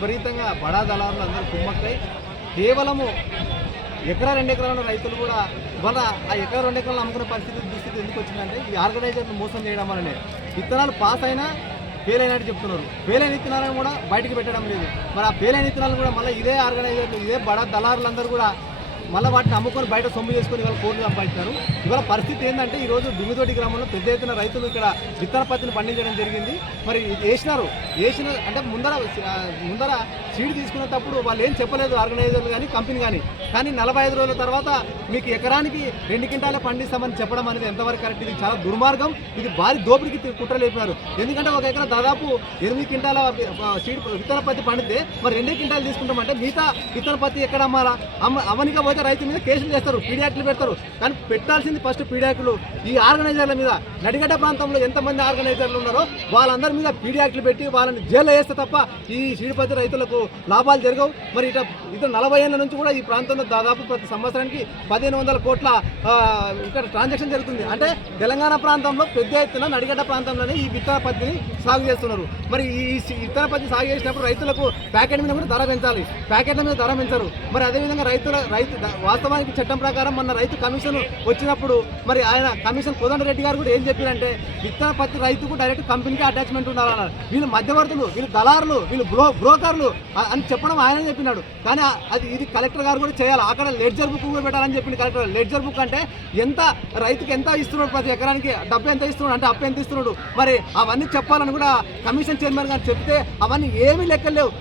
విపరీతంగా బడా దళారులు అందరూ కుమ్మక్కై కేవలము ఎకరా 2 ఎకరాల ఉన్న రైతులు కూడా ఇవాళ ఆ ఎకరా 2 ఎకరాలు అమ్ముకునే దుస్థితి ఎందుకు వచ్చిందంటే ఈ ఆర్గనైజర్లు మోసం చేయడం వల్లనే. విత్తనాలు పాస్ అయినా ఫెయిల్ అయినట్టు చెప్తున్నారు, ఫెయిల్ అయిన విత్తనాలను కూడా బయటికి పెట్టడం లేదు. మరి ఆ ఫెయిల్ అయిన విత్తనాలు కూడా మళ్ళీ ఇదే ఆర్గనైజర్లు ఇదే బడా దళారులందరూ కూడా మళ్ళీ వాటిని అమ్ముకొని బయట సొమ్ము చేసుకొని ఇవాళ కోట్లు సంపాదించారు. ఇవాళ పరిస్థితి ఏంటంటే ఈరోజు దుమ్మితోటి గ్రామంలో పెద్ద ఎత్తున రైతులు ఇక్కడ విత్తన పత్తిని పండించడం జరిగింది. మరి వేసిన అంటే ముందర సీడ్ తీసుకునేటప్పుడు వాళ్ళు ఏం చెప్పలేదు ఆర్గనైజర్లు కానీ కంపెనీ కానీ 45 రోజుల తర్వాత మీకు ఎకరానికి 2 క్వింటాలే పండిస్తామని చెప్పడం అనేది ఎంతవరకు కరెక్ట్? ఇది చాలా దుర్మార్గం, ఇది భారీ దోపిడికి కుట్రలేపారు. ఎందుకంటే ఒక ఎకరా దాదాపు 8 క్వింటాల సీడ్ విత్తన పత్తి పండితే మరి 2 క్వింటాలు తీసుకుంటామంటే మిగతా విత్తన పత్తి ఎక్కడ అమ్మాలా? అమ్మనిగా పోతే రైతు మీద కేసులు చేస్తారు, పీడియాక్లు పెడతారు. కానీ పెట్టాల్సింది ఫస్ట్ పీడియాక్లు ఈ ఆర్గనైజర్ల మీద. నడిగడ్డ ప్రాంతంలో ఎంతమంది ఆర్గనైజర్లు ఉన్నారో వాళ్ళందరి మీద పీడియాక్లు పెట్టి వాళ్ళని జైల్లో వేస్తే తప్ప ఈ సీడ్ పత్తి రైతులకు లాభాలు జరగవు. మరి ఇటు 40 ఏళ్ళ నుంచి కూడా ఈ ప్రాంతంలో దాదాపు ప్రతి సంవత్సరానికి 1500 కోట్ల ఇక్కడ ట్రాన్సాక్షన్ జరుగుతుంది. అంటే తెలంగాణ ప్రాంతంలో పెద్ద ఎత్తున నడిగడ్డ ప్రాంతంలోనే ఈ విత్తన పత్తిని సాగు చేస్తున్నారు. మరి ఈ విత్తన పత్తి సాగు చేసినప్పుడు రైతులకు ప్యాకెట్ మీద కూడా ధర పెంచాలి, ప్యాకెట్ల మీద ధర పెంచారు. మరి అదేవిధంగా రైతు వాస్తవానికి చట్టం ప్రకారం మొన్న రైతు కమిషన్ వచ్చినప్పుడు మరి ఆయన కమిషన్ కోదండరెడ్డి గారు కూడా ఏం చెప్పారంటే విత్తన పత్తి రైతుకు డైరెక్ట్ కంపెనీకి అటాచ్మెంట్ ఉండాలన్నారు. వీళ్ళు మధ్యవర్తులు, వీళ్ళు దళారులు, వీళ్ళు బ్రోకర్లు అని చెప్పడం ఆయన చెప్పినాడు. కానీ ఇది కలెక్టర్ గారు కూడా చేయాలి. అక్కడ లెడ్జర్ బుక్ కూడా పెట్టాలని చెప్పింది కలెక్టర్. లెడ్జర్ బుక్ అంటే ఎంత రైతుకి ఎంత ఇస్తున్నాడు, ప్రతి ఎకరానికి డబ్బు ఎంత ఇస్తున్నాడు, అంటే అప్పు ఎంత ఇస్తున్నాడు, మరి అవన్నీ చెప్పాలని కూడా కమిషన్ చైర్మన్ గారు చెప్తే అవన్నీ ఏమీ లెక్కలేవు.